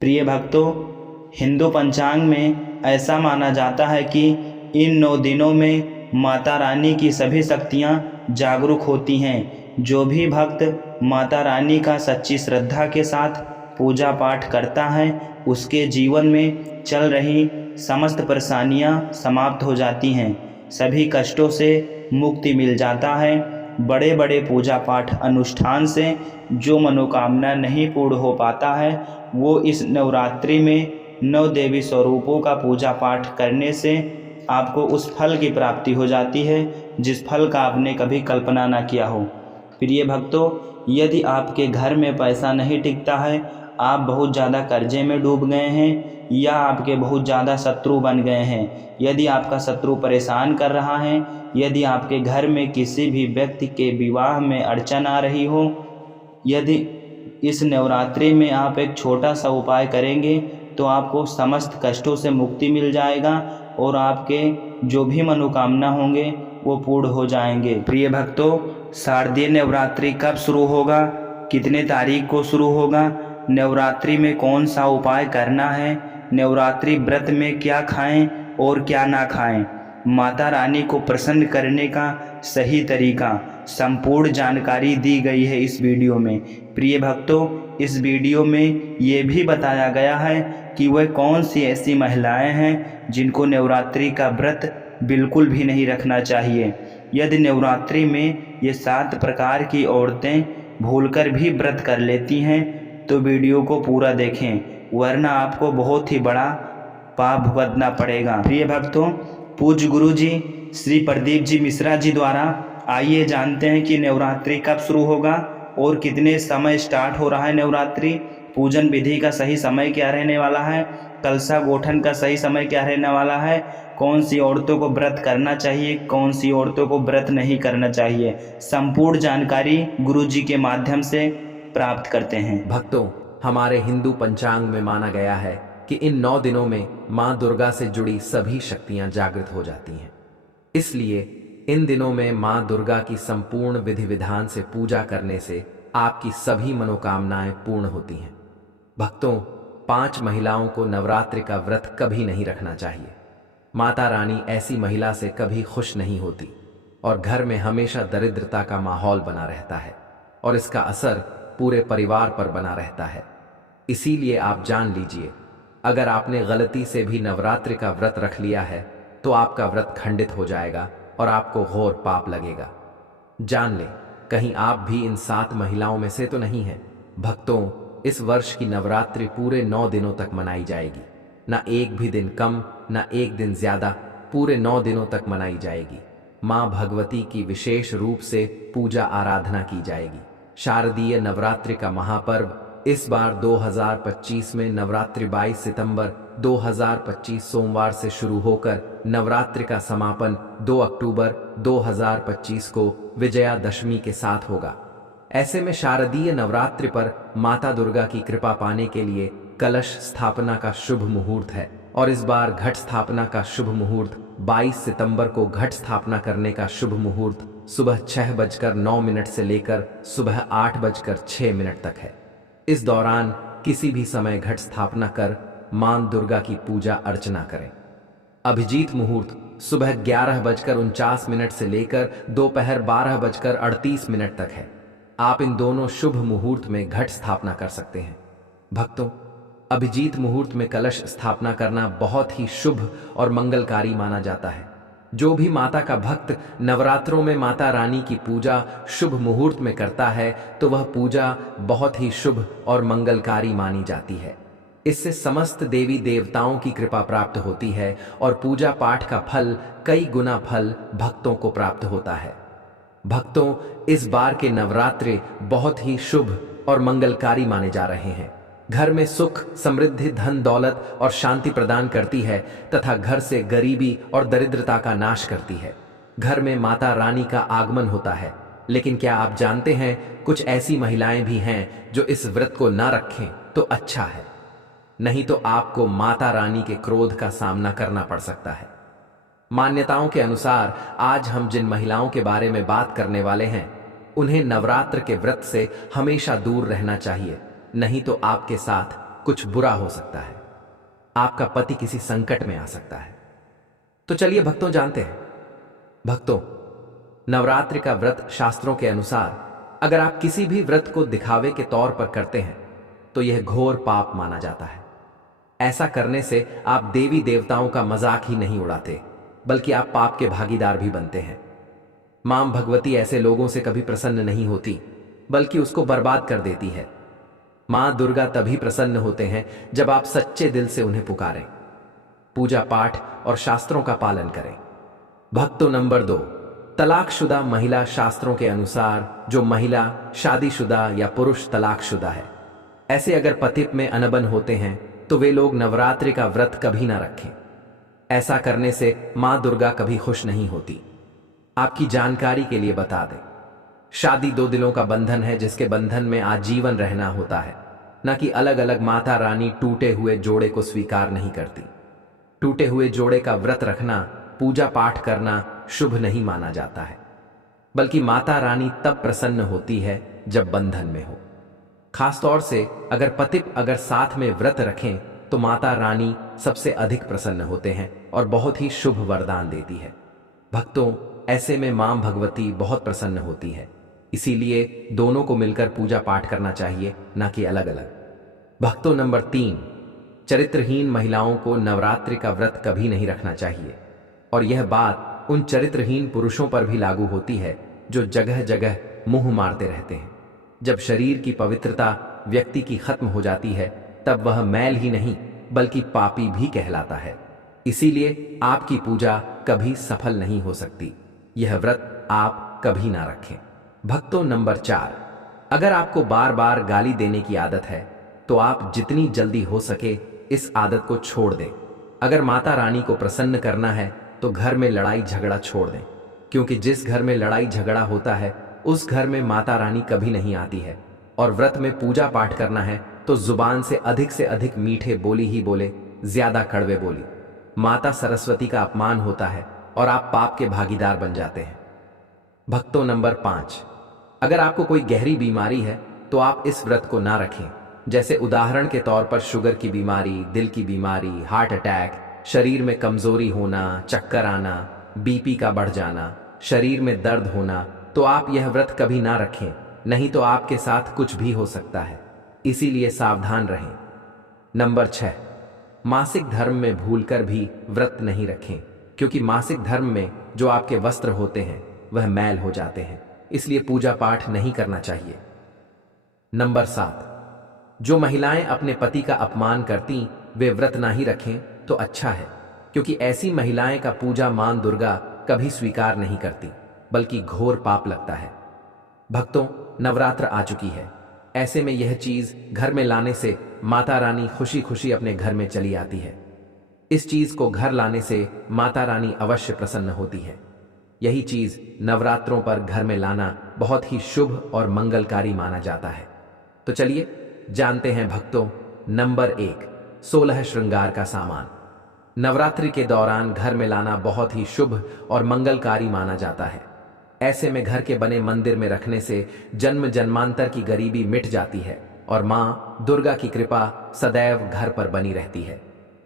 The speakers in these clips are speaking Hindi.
प्रिय भक्तों, हिंदू पंचांग में ऐसा माना जाता है कि इन 9 दिनों में माता रानी की सभी शक्तियां जागरूक होती हैं। जो भी भक्त माता रानी का सच्ची श्रद्धा के साथ पूजा पाठ करता है, उसके जीवन में चल रही समस्त परेशानियां समाप्त हो जाती हैं, सभी कष्टों से मुक्ति मिल जाता है। बड़े बड़े पूजा पाठ अनुष्ठान से जो मनोकामना नहीं पूर्ण हो पाता है, वो इस नवरात्रि में 9 देवी स्वरूपों का पूजा पाठ करने से आपको उस फल की प्राप्ति हो जाती है जिस फल का आपने कभी कल्पना ना किया हो। प्रिय भक्तों, यदि आपके घर में पैसा नहीं टिकता है, आप बहुत ज़्यादा कर्जे में डूब गए हैं या आपके बहुत ज़्यादा शत्रु बन गए हैं, यदि आपका शत्रु परेशान कर रहा है, यदि आपके घर में किसी भी व्यक्ति के विवाह में अड़चन आ रही हो, यदि इस नवरात्रि में आप एक छोटा सा उपाय करेंगे तो आपको समस्त कष्टों से मुक्ति मिल जाएगा और आपके जो भी मनोकामना होंगे वो पूर्ण हो जाएंगे। प्रिय भक्तों, शारदीय नवरात्रि कब शुरू होगा, कितने तारीख को शुरू होगा, नवरात्रि में कौन सा उपाय करना है, नवरात्रि व्रत में क्या खाएं और क्या ना खाएं, माता रानी को प्रसन्न करने का सही तरीका, संपूर्ण जानकारी दी गई है इस वीडियो में। प्रिय भक्तों, इस वीडियो में ये भी बताया गया है कि वह कौन सी ऐसी महिलाएं हैं जिनको नवरात्रि का व्रत बिल्कुल भी नहीं रखना चाहिए। यदि नवरात्रि में ये 7 प्रकार की औरतें भूलकर भी व्रत कर लेती हैं तो वीडियो को पूरा देखें, वरना आपको बहुत ही बड़ा पाप भुगतना पड़ेगा। प्रिय भक्तों, पूज्य गुरु जी श्री प्रदीप जी मिश्रा जी द्वारा आइए जानते हैं कि नवरात्रि कब शुरू होगा और कितने समय स्टार्ट हो रहा है नवरात्रि, पूजन विधि का सही समय क्या रहने वाला है, कलशा गठन का सही समय क्या रहने वाला है, कौन सी औरतों को व्रत करना चाहिए, कौन सी औरतों को व्रत नहीं करना चाहिए, संपूर्ण जानकारी गुरु जी के माध्यम से प्राप्त करते हैं। भक्तों, हमारे हिंदू पंचांग में माना गया है कि इन 9 दिनों में मां दुर्गा से जुड़ी सभी शक्तियां जागृत हो जाती हैं। इसलिए इन दिनों में मां दुर्गा की संपूर्ण विधि विधान से पूजा करने से आपकी सभी मनोकामनाएं पूर्ण होती हैं। भक्तों, 5 महिलाओं को नवरात्रि का व्रत कभी नहीं रखना चाहिए। माता रानी ऐसी महिला से कभी खुश नहीं होती और घर में हमेशा दरिद्रता का माहौल बना रहता है और इसका असर पूरे परिवार पर बना रहता है। इसीलिए आप जान लीजिए, अगर आपने गलती से भी नवरात्रि का व्रत रख लिया है तो आपका व्रत खंडित हो जाएगा और आपको घोर पाप लगेगा। जान ले, कहीं आप भी इन 7 महिलाओं में से तो नहीं हैं। भक्तों, इस वर्ष की नवरात्रि पूरे 9 दिनों तक मनाई जाएगी, ना एक भी दिन कम ना एक दिन ज्यादा, पूरे 9 दिनों तक मनाई जाएगी। मां भगवती की विशेष रूप से पूजा आराधना की जाएगी। शारदीय नवरात्रि का महापर्व इस बार 2025 में नवरात्रि 22 सितंबर 2025 सोमवार से शुरू होकर नवरात्रि का समापन 2 अक्टूबर 2025 को विजयादशमी के साथ होगा। ऐसे में शारदीय नवरात्रि पर माता दुर्गा की कृपा पाने के लिए कलश स्थापना का शुभ मुहूर्त है और इस बार घट स्थापना का शुभ मुहूर्त 22 सितंबर को घट स्थापना करने का शुभ मुहूर्त सुबह 6:09 से लेकर सुबह 8:06 तक है। इस दौरान किसी भी समय घट स्थापना कर मां दुर्गा की पूजा अर्चना करें। अभिजीत मुहूर्त सुबह 11:49 से लेकर दोपहर 12:38 तक है। आप इन दोनों शुभ मुहूर्त में घट स्थापना कर सकते हैं। भक्तों, अभिजीत मुहूर्त में कलश स्थापना करना बहुत ही शुभ और मंगलकारी माना जाता है। जो भी माता का भक्त नवरात्रों में माता रानी की पूजा शुभ मुहूर्त में करता है तो वह पूजा बहुत ही शुभ और मंगलकारी मानी जाती है। इससे समस्त देवी देवताओं की कृपा प्राप्त होती है और पूजा पाठ का फल कई गुना फल भक्तों को प्राप्त होता है। भक्तों, इस बार के नवरात्रि बहुत ही शुभ और मंगलकारी माने जा रहे हैं। घर में सुख, समृद्धि, धन दौलत और शांति प्रदान करती है तथा घर से गरीबी और दरिद्रता का नाश करती है। घर में माता रानी का आगमन होता है। लेकिन क्या आप जानते हैं, कुछ ऐसी महिलाएं भी हैं जो इस व्रत को ना रखें तो अच्छा है, नहीं तो आपको माता रानी के क्रोध का सामना करना पड़ सकता है। मान्यताओं के अनुसार आज हम जिन महिलाओं के बारे में बात करने वाले हैं, उन्हें नवरात्र के व्रत से हमेशा दूर रहना चाहिए, नहीं तो आपके साथ कुछ बुरा हो सकता है, आपका पति किसी संकट में आ सकता है। तो चलिए भक्तों जानते हैं। भक्तों, नवरात्रि का व्रत शास्त्रों के अनुसार अगर आप किसी भी व्रत को दिखावे के तौर पर करते हैं तो यह घोर पाप माना जाता है। ऐसा करने से आप देवी देवताओं का मजाक ही नहीं उड़ाते, बल्कि आप पाप के भागीदार भी बनते हैं। मां भगवती ऐसे लोगों से कभी प्रसन्न नहीं होती, बल्कि उसको बर्बाद कर देती है। मां दुर्गा तभी प्रसन्न होते हैं जब आप सच्चे दिल से उन्हें पुकारें, पूजा पाठ और शास्त्रों का पालन करें। भक्तों, नंबर 2, तलाकशुदा महिला। शास्त्रों के अनुसार जो महिला शादीशुदा या पुरुष तलाकशुदा है, ऐसे अगर पति में अनबन होते हैं तो वे लोग नवरात्रि का व्रत कभी ना रखें। ऐसा करने से मां दुर्गा कभी खुश नहीं होती। आपकी जानकारी के लिए बता दें, शादी 2 दिलों का बंधन है जिसके बंधन में आजीवन रहना होता है, न कि अलग अलग। माता रानी टूटे हुए जोड़े को स्वीकार नहीं करती। टूटे हुए जोड़े का व्रत रखना, पूजा पाठ करना शुभ नहीं माना जाता है, बल्कि माता रानी तब प्रसन्न होती है जब बंधन में हो। खासतौर से अगर पति अगर साथ में व्रत रखें तो माता रानी सबसे अधिक प्रसन्न होते हैं और बहुत ही शुभ वरदान देती है। भक्तों, ऐसे में मां भगवती बहुत प्रसन्न होती है, इसीलिए दोनों को मिलकर पूजा पाठ करना चाहिए, ना कि अलग अलग। भक्तों, नंबर 3, चरित्रहीन महिलाओं को नवरात्रि का व्रत कभी नहीं रखना चाहिए। और यह बात उन चरित्रहीन पुरुषों पर भी लागू होती है जो जगह जगह मुंह मारते रहते हैं। जब शरीर की पवित्रता व्यक्ति की खत्म हो जाती है तब वह मैल ही नहीं बल्कि पापी भी कहलाता है। इसीलिए आपकी पूजा कभी सफल नहीं हो सकती। यह व्रत आप कभी ना रखें। भक्तों, नंबर 4, अगर आपको बार बार गाली देने की आदत है तो आप जितनी जल्दी हो सके इस आदत को छोड़ दें। अगर माता रानी को प्रसन्न करना है तो घर में लड़ाई झगड़ा छोड़ दें, क्योंकि जिस घर में लड़ाई झगड़ा होता है उस घर में माता रानी कभी नहीं आती है। और व्रत में पूजा पाठ करना है तो जुबान से अधिक मीठे बोली ही बोले, ज्यादा कड़वे बोली। माता सरस्वती का अपमान होता है और आप पाप के भागीदार बन जाते हैं। भक्तों, नंबर 5, अगर आपको कोई गहरी बीमारी है तो आप इस व्रत को ना रखें। जैसे उदाहरण के तौर पर शुगर की बीमारी, दिल की बीमारी, हार्ट अटैक, शरीर में कमजोरी होना, चक्कर आना, बीपी का बढ़ जाना, शरीर में दर्द होना, तो आप यह व्रत कभी ना रखें, नहीं तो आपके साथ कुछ भी हो सकता है। इसीलिए सावधान रहें। नंबर 6, मासिक धर्म में भूलकर भी व्रत नहीं रखें, क्योंकि मासिक धर्म में जो आपके वस्त्र होते हैं वह मैल हो जाते हैं, इसलिए पूजा पाठ नहीं करना चाहिए। नंबर 7, जो महिलाएं अपने पति का अपमान करती वे व्रत ना ही रखें तो अच्छा है, क्योंकि ऐसी महिलाएं का पूजा मां दुर्गा कभी स्वीकार नहीं करती, बल्कि घोर पाप लगता है। भक्तों, नवरात्र आ चुकी है, ऐसे में यह चीज घर में लाने से माता रानी खुशी खुशी अपने घर में चली आती है। इस चीज को घर लाने से माता रानी अवश्य प्रसन्न होती है। यही चीज नवरात्रों पर घर में लाना बहुत ही शुभ और मंगलकारी माना जाता है। तो चलिए जानते हैं भक्तों। नंबर 1, 16 श्रृंगार का सामान। नवरात्रि के दौरान घर में लाना बहुत ही शुभ और मंगलकारी माना जाता है। ऐसे में घर के बने मंदिर में रखने से जन्म जन्मांतर की गरीबी मिट जाती है और मां दुर्गा की कृपा सदैव घर पर बनी रहती है।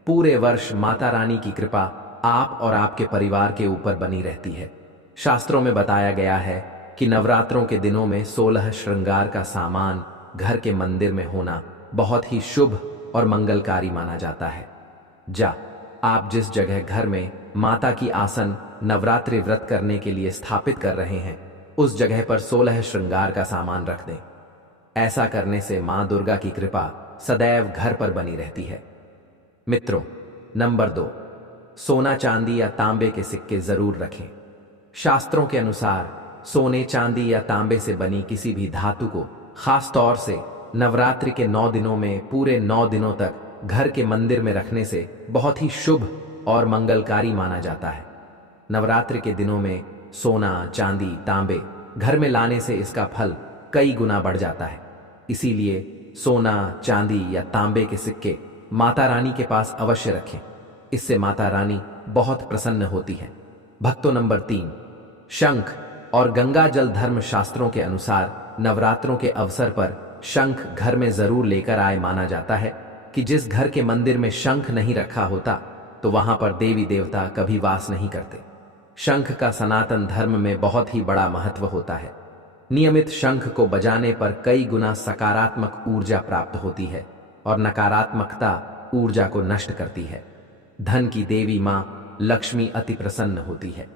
पूरे वर्ष माता रानी की कृपा आप और आपके परिवार के ऊपर बनी रहती है। शास्त्रों में बताया गया है कि नवरात्रों के दिनों में 16 श्रृंगार का सामान घर के मंदिर में होना बहुत ही शुभ और मंगलकारी माना जाता है। आप जिस जगह घर में माता की आसन नवरात्रि व्रत करने के लिए स्थापित कर रहे हैं उस जगह पर 16 श्रृंगार का सामान रख दें। ऐसा करने से मां दुर्गा की कृपा सदैव घर पर बनी रहती है। मित्रों, नंबर 2, सोना चांदी या तांबे के सिक्के जरूर रखें। शास्त्रों के अनुसार सोने चांदी या तांबे से बनी किसी भी धातु को खास तौर से नवरात्रि के 9 दिनों में पूरे 9 दिनों तक घर के मंदिर में रखने से बहुत ही शुभ और मंगलकारी माना जाता है। नवरात्रि के दिनों में सोना चांदी तांबे घर में लाने से इसका फल कई गुना बढ़ जाता है। इसीलिए सोना चांदी या तांबे के सिक्के माता रानी के पास अवश्य रखें, इससे माता रानी बहुत प्रसन्न होती है। भक्तों, नंबर 3, शंख और गंगा जल। धर्म शास्त्रों के अनुसार नवरात्रों के अवसर पर शंख घर में जरूर लेकर आए माना जाता है। कि जिस घर के मंदिर में शंख नहीं रखा होता तो वहां पर देवी देवता कभी वास नहीं करते। शंख का सनातन धर्म में बहुत ही बड़ा महत्व होता है। नियमित शंख को बजाने पर कई गुना सकारात्मक ऊर्जा प्राप्त होती है और नकारात्मकता ऊर्जा को नष्ट करती है। धन की देवी मां लक्ष्मी अति प्रसन्न होती है।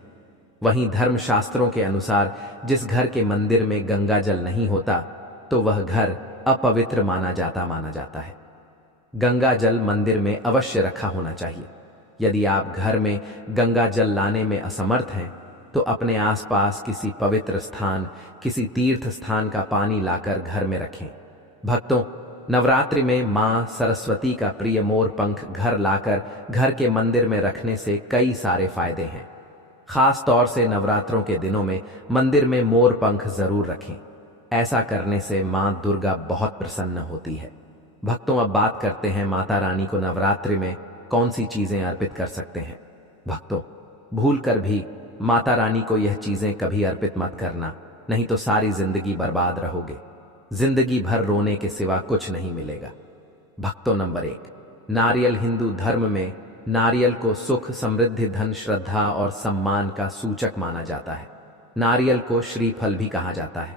वहीं धर्मशास्त्रों के अनुसार जिस घर के मंदिर में गंगा जल नहीं होता तो वह घर अपवित्र माना जाता है। गंगा जल मंदिर में अवश्य रखा होना चाहिए। यदि आप घर में गंगा जल लाने में असमर्थ हैं तो अपने आसपास किसी पवित्र स्थान, किसी तीर्थ स्थान का पानी लाकर घर में रखें। भक्तों, नवरात्रि में मां सरस्वती का प्रिय मोर पंख घर लाकर घर के मंदिर में रखने से कई सारे फायदे हैं। खास तौर से नवरात्रों के दिनों में मंदिर में मोर पंख जरूर रखें। ऐसा करने से मां दुर्गा बहुत प्रसन्न होती है। भक्तों, अब बात करते हैं माता रानी को नवरात्रि में कौन सी चीजें अर्पित कर सकते हैं। भक्तों, भूल कर भी माता रानी को यह चीजें कभी अर्पित मत करना, नहीं तो सारी जिंदगी बर्बाद रहोगे। जिंदगी भर रोने के सिवा कुछ नहीं मिलेगा। भक्तों, नंबर 1, नारियल। हिंदू धर्म में नारियल को सुख, समृद्धि, धन, श्रद्धा और सम्मान का सूचक माना जाता है। नारियल को श्रीफल भी कहा जाता है।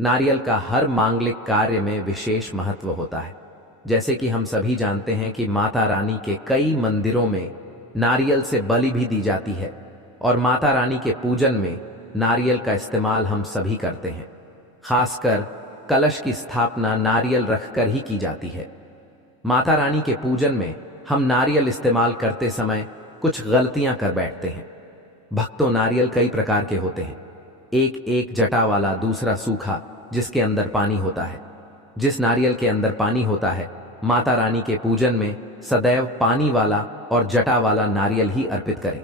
नारियल का हर मांगलिक कार्य में विशेष महत्व होता है। जैसे कि हम सभी जानते हैं कि माता रानी के कई मंदिरों में नारियल से बलि भी दी जाती है और माता रानी के पूजन में नारियल का इस्तेमाल हम सभी करते हैं। खासकर कलश की स्थापना नारियल रखकर ही की जाती है। माता रानी के पूजन में हम नारियल इस्तेमाल करते समय कुछ गलतियां कर बैठते हैं। भक्तों, नारियल कई प्रकार के होते हैं। एक जटा वाला, दूसरा सूखा जिसके अंदर पानी होता है। जिस नारियल के अंदर पानी होता है, माता रानी के पूजन में सदैव पानी वाला और जटा वाला नारियल ही अर्पित करें।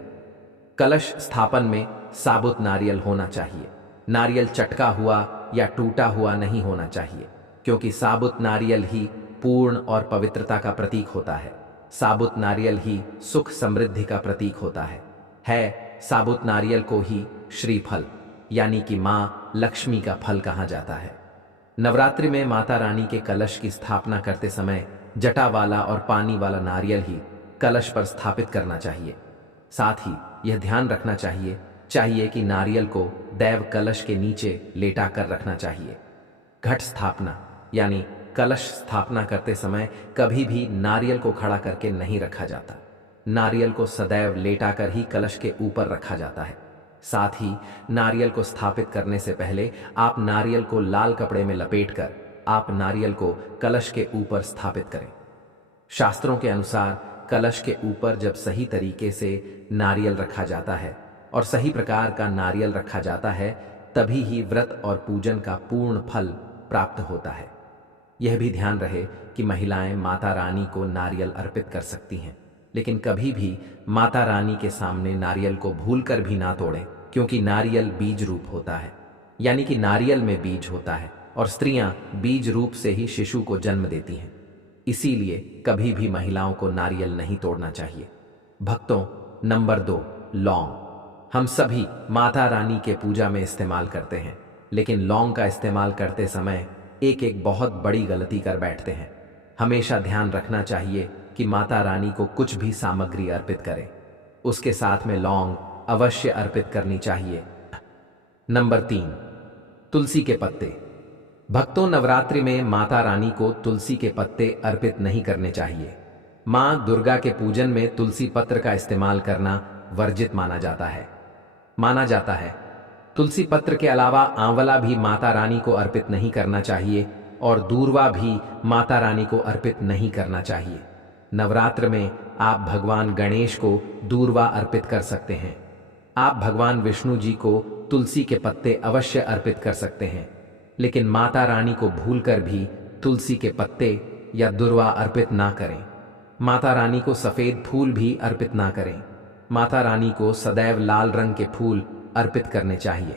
कलश स्थापन में साबुत नारियल होना चाहिए। नारियल चटका हुआ या टूटा हुआ नहीं होना चाहिए, क्योंकि साबुत नारियल ही पूर्ण और पवित्रता का प्रतीक होता है। साबुत नारियल ही सुख समृद्धि का प्रतीक होता है। साबुत नारियल को ही श्रीफल यानी कि मां लक्ष्मी का फल कहा जाता है। नवरात्रि में माता रानी के कलश की स्थापना करते समय जटा वाला और पानी वाला नारियल ही कलश पर स्थापित करना चाहिए। साथ ही यह ध्यान रखना चाहिए कि नारियल को दैव कलश के नीचे लेटा कर रखना चाहिए। घट स्थापना यानी कलश स्थापना करते समय कभी भी नारियल को खड़ा करके नहीं रखा जाता। नारियल को सदैव लेटाकर ही कलश के ऊपर रखा जाता है। साथ ही नारियल को स्थापित करने से पहले आप नारियल को लाल कपड़े में लपेटकर आप नारियल को कलश के ऊपर स्थापित करें। शास्त्रों के अनुसार कलश के ऊपर जब सही तरीके से नारियल रखा जाता है और सही प्रकार का नारियल रखा जाता है, तभी ही व्रत और पूजन का पूर्ण फल प्राप्त होता है। यह भी ध्यान रहे कि महिलाएं माता रानी को नारियल अर्पित कर सकती हैं, लेकिन कभी भी माता रानी के सामने नारियल को भूलकर भी ना तोड़ें, क्योंकि नारियल बीज रूप होता है, यानी कि नारियल में बीज होता है और स्त्रियां बीज रूप से ही शिशु को जन्म देती हैं। इसीलिए कभी भी महिलाओं को नारियल नहीं तोड़ना चाहिए। भक्तों, नंबर 2, लौंग। हम सभी माता रानी के पूजा में इस्तेमाल करते हैं, लेकिन लौंग का इस्तेमाल करते समय एक बहुत बड़ी गलती कर बैठते हैं। हमेशा ध्यान रखना चाहिए कि माता रानी को कुछ भी सामग्री अर्पित करें, उसके साथ में लौंग अवश्य अर्पित करनी चाहिए। नंबर 3, तुलसी के पत्ते। भक्तों, नवरात्रि में माता रानी को तुलसी के पत्ते अर्पित नहीं करने चाहिए। मां दुर्गा के पूजन में तुलसी पत्र का इस्तेमाल करना वर्जित माना जाता है। तुलसी पत्र के अलावा आंवला भी माता रानी को अर्पित नहीं करना चाहिए और दूर्वा भी माता रानी को अर्पित नहीं करना चाहिए। नवरात्र में आप भगवान गणेश को दूर्वा अर्पित कर सकते हैं। आप भगवान विष्णु जी को तुलसी के पत्ते अवश्य अर्पित कर सकते हैं, लेकिन माता रानी को भूलकर भी तुलसी के पत्ते या दूर्वा अर्पित ना करें। माता रानी को सफेद फूल भी अर्पित ना करें। माता रानी को सदैव लाल रंग के फूल अर्पित करने चाहिए।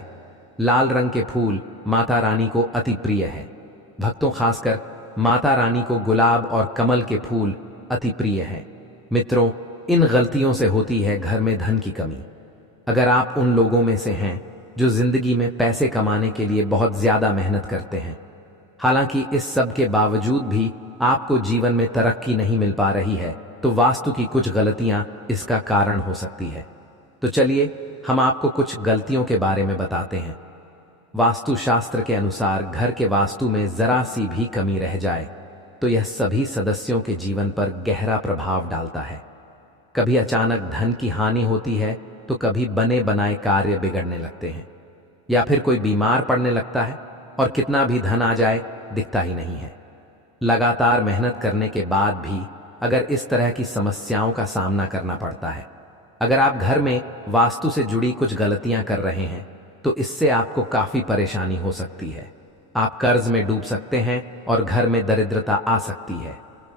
लाल रंग के फूल माता रानी को अति प्रिय है। भक्तों, खासकर माता रानी को गुलाब और कमल के फूल अति प्रिय हैं। मित्रों, इन गलतियों से होती है घर में धन की कमी। अगर आप उन लोगों में से हैं जो जिंदगी में पैसे कमाने के लिए बहुत ज्यादा मेहनत करते हैं, हालांकि इस सब के बावजूद भी आपको जीवन में तरक्की नहीं मिल पा रही है तो वास्तु की कुछ गलतियां इसका कारण हो सकती है। तो चलिए हम आपको कुछ गलतियों के बारे में बताते हैं। वास्तु शास्त्र के अनुसार घर के वास्तु में जरा सी भी कमी रह जाए तो यह सभी सदस्यों के जीवन पर गहरा प्रभाव डालता है। कभी अचानक धन की हानि होती है तो कभी बने बनाए कार्य बिगड़ने लगते हैं, या फिर कोई बीमार पड़ने लगता है और कितना भी धन आ जाए दिखता ही नहीं है। लगातार मेहनत करने के बाद भी अगर इस तरह की समस्याओं का सामना करना पड़ता है, अगर आप घर में वास्तु से जुड़ी कुछ गलतियां कर रहे हैं तो इससे आपको काफी परेशानी हो सकती है। आप कर्ज में डूब सकते हैं और घर में दरिद्रता आ सकती है।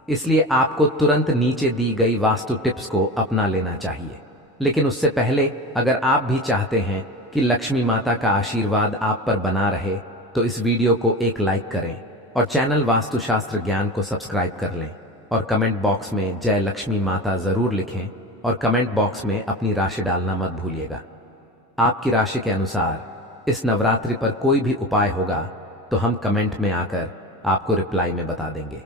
इसलिए आपको तुरंत नीचे दी गई वास्तु टिप्स को अपना लेना चाहिए। लेकिन उससे पहले अगर आप भी चाहते हैं कि लक्ष्मी माता का आशीर्वाद आप पर बना रहे तो इस वीडियो को एक लाइक करें और चैनल वास्तुशास्त्र ज्ञान को सब्सक्राइब कर लें और कमेंट बॉक्स में जय लक्ष्मी माता जरूर लिखें और कमेंट बॉक्स में अपनी राशि डालना मत भूलिएगा। आपकी राशि के अनुसार इस नवरात्रि पर कोई भी उपाय होगा तो हम कमेंट में आकर आपको रिप्लाई में बता देंगे।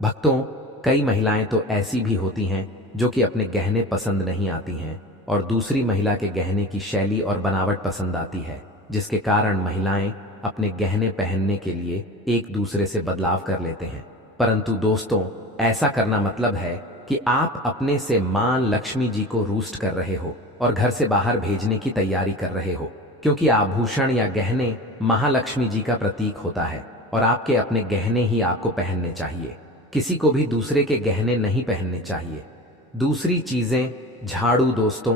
भक्तों, कई महिलाएं तो ऐसी भी होती हैं जो कि अपने गहने पसंद नहीं आती हैं और दूसरी महिला के गहने की शैली और बनावट पसंद आती है, जिसके कारण महिलाएं अपने गहने पहनने के लिए एक दूसरे से बदलाव कर लेते हैं। परंतु दोस्तों, ऐसा करना मतलब है कि आप अपने से मां लक्ष्मी जी को रूस्ट कर रहे हो और घर से बाहर भेजने की तैयारी कर रहे हो, क्योंकि आभूषण या गहने महालक्ष्मी जी का प्रतीक होता है और आपके अपने गहने ही आपको पहनने चाहिए। किसी को भी दूसरे के गहने नहीं पहनने चाहिए। दूसरी चीजें, झाड़ू दोस्तों,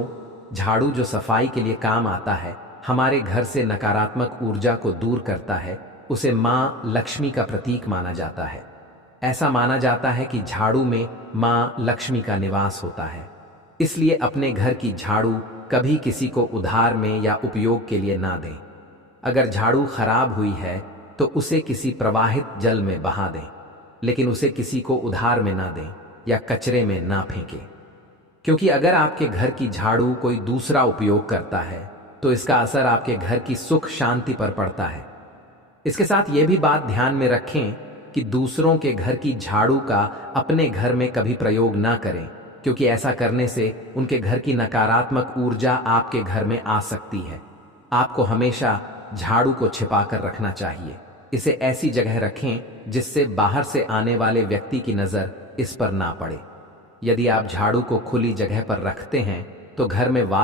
झाड़ू जो सफाई के लिए काम आता है, हमारे घर से नकारात्मक ऊर्जा को दूर करता है, उसे मां लक्ष्मी का प्रतीक माना जाता है। ऐसा माना जाता है कि झाड़ू में मां लक्ष्मी का निवास होता है। इसलिए अपने घर की झाड़ू कभी किसी को उधार में या उपयोग के लिए ना दें। अगर झाड़ू खराब हुई है तो उसे किसी प्रवाहित जल में बहा दें, लेकिन उसे किसी को उधार में ना दें या कचरे में ना फेंकें, क्योंकि अगर आपके घर की झाड़ू कोई दूसरा उपयोग करता है तो इसका असर आपके घर की सुख शांति पर पड़ता है। इसके साथ ये भी बात ध्यान में रखें कि दूसरों के घर की झाड़ू का अपने घर में कभी प्रयोग ना करें, क्योंकि ऐसा करने से उनके घर की नकारात्मक ऊर्जा आपके घर में आ सकती है। आपको हमेशा झाड़ू को छिपा कर रखना चाहिए। इसे ऐसी जगह रखें जिससे बाहर से आने वाले व्यक्ति की नजर इस पर ना पड़े। यदि आप झाड़ू को खुली जगह पर रखते हैं तो घर में वास्तु